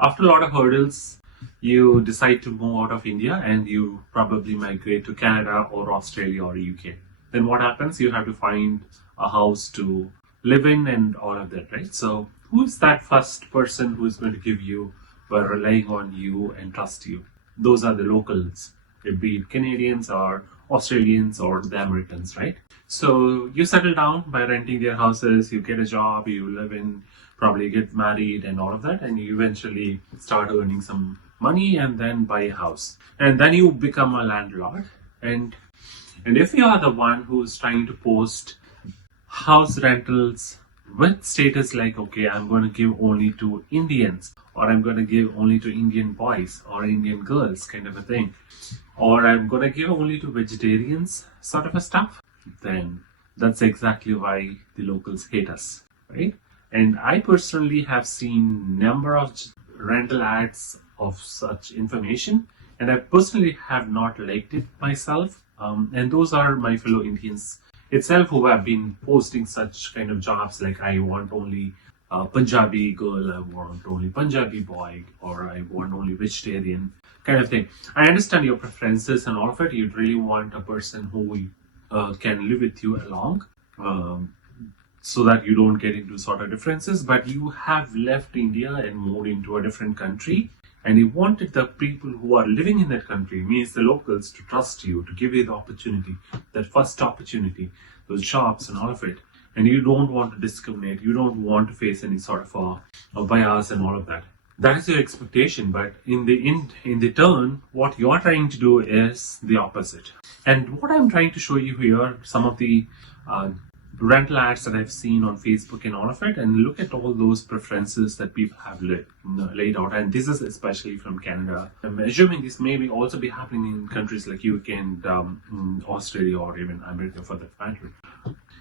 After a lot of hurdles, you decide to move out of India and you probably migrate to Canada or Australia or UK. Then what happens? You have to find a house to live in and all of that, right? So who is that first person who is going to give you by relying on you and trust you? Those are the locals, be it Canadians or Australians or the Americans, right? So you settle down by renting their houses, you get a job, you live in, probably get married and all of that, and you eventually start earning some money and then buy a house. And then you become a landlord. And if you are the one who's trying to post house rentals with status like, okay, I'm going to give only to Indians, or I'm going to give only to Indian boys or Indian girls, kind of a thing, or I'm going to give only to vegetarians, sort of a stuff, then that's exactly why the locals hate us, right? And I personally have seen number of rental ads of such information, and I personally have not liked it myself. And those are my fellow Indians itself who have been posting such kind of jobs like, I want only Punjabi girl, I want only Punjabi boy, or I want only vegetarian, kind of thing. I understand your preferences and all of it. You'd really want a person who can live with you along, so that you don't get into sort of differences. But you have left India and moved into a different country, and you wanted the people who are living in that country, means the locals, to trust you, to give you the opportunity, that first opportunity, those jobs and all of it. And you don't want to discriminate, you don't want to face any sort of a bias and all of that. That is your expectation, but in the turn, what you're trying to do is the opposite. And what I'm trying to show you here, some of the rental ads that I've seen on Facebook and all of it, and look at all those preferences that people have laid out. And this is especially from Canada. I'm assuming this may also be happening in countries like UK and Australia or even America for that matter.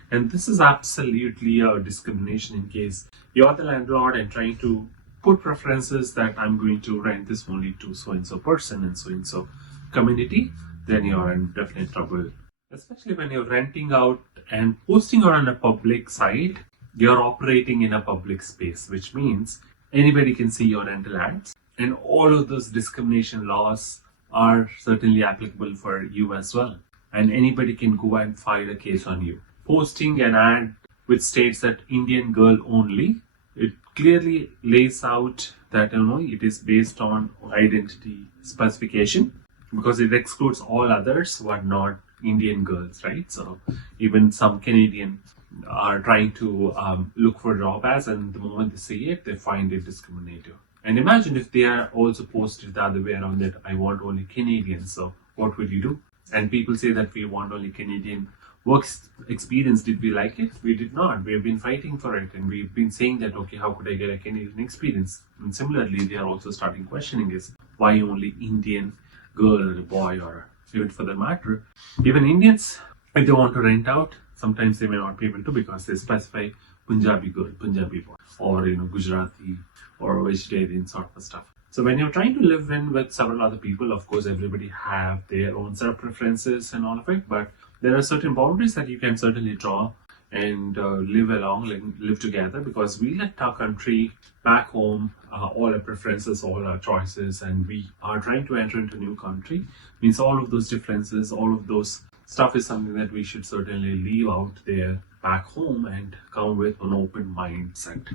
And this is absolutely a discrimination in case you're the landlord and trying to put preferences that I'm going to rent this only to so-and-so person and so-and-so community, then you're in definite trouble. Especially when you're renting out and posting it on a public site, you're operating in a public space, which means anybody can see your rental ads. And all of those discrimination laws are certainly applicable for you as well. And anybody can go and file a case on you. Posting an ad which states that Indian girl only, it clearly lays out that it is based on identity specification, because it excludes all others who are not Indian girls, right? So even some Canadian are trying to look for job ads, and the moment they see it, they find it discriminative. And imagine if they are also posted the other way around, that I want only Canadians. So what would you do? And people say that we want only Canadian work experience. Did we like it? We did not. We have been fighting for it, and we've been saying that, okay, how could I get a Canadian experience? And similarly, they are also starting questioning is, why only Indian girl or boy, or even for the matter, even Indians, if they want to rent out, sometimes they may not be able to because they specify Punjabi girl, Punjabi boy, or Gujarati or vegetarian sort of stuff. So when you're trying to live in with several other people, of course, everybody have their own set of preferences and all of it, but there are certain boundaries that you can certainly draw and live together, because we left our country back home, all our preferences, all our choices, and we are trying to enter into a new country. Means all of those differences, all of those stuff is something that we should certainly leave out there back home and come with an open mindset.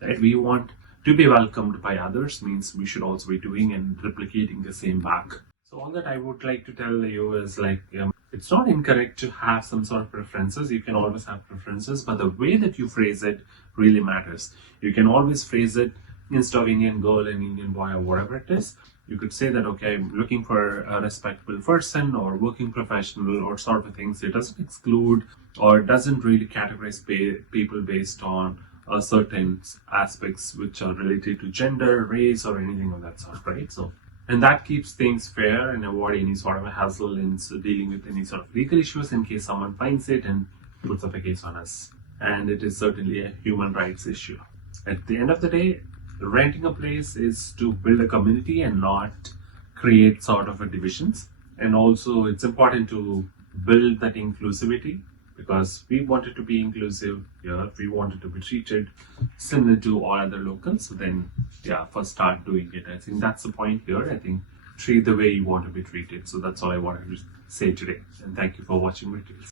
That we want to be welcomed by others, means we should also be doing and replicating the same back. So all that I would like to tell you is it's not incorrect to have some sort of preferences. You can always have preferences, but the way that you phrase it really matters. You can always phrase it instead of Indian girl and Indian boy or whatever it is. You could say that, okay, I'm looking for a respectable person or working professional or sort of things. It doesn't exclude or doesn't really categorize people based on certain aspects which are related to gender, race, or anything of that sort, right? So, and that keeps things fair and avoid any sort of a hassle in dealing with any sort of legal issues in case someone finds it and puts up a case on us. And it is certainly a human rights issue. At the end of the day, renting a place is to build a community and not create sort of a divisions. And also it's important to build that inclusivity, because we wanted to be inclusive here. We wanted to be treated similar to all other locals. So then, yeah, first start doing it. I think that's the point here. I think treat the way you want to be treated. So that's all I wanted to say today. And thank you for watching my videos.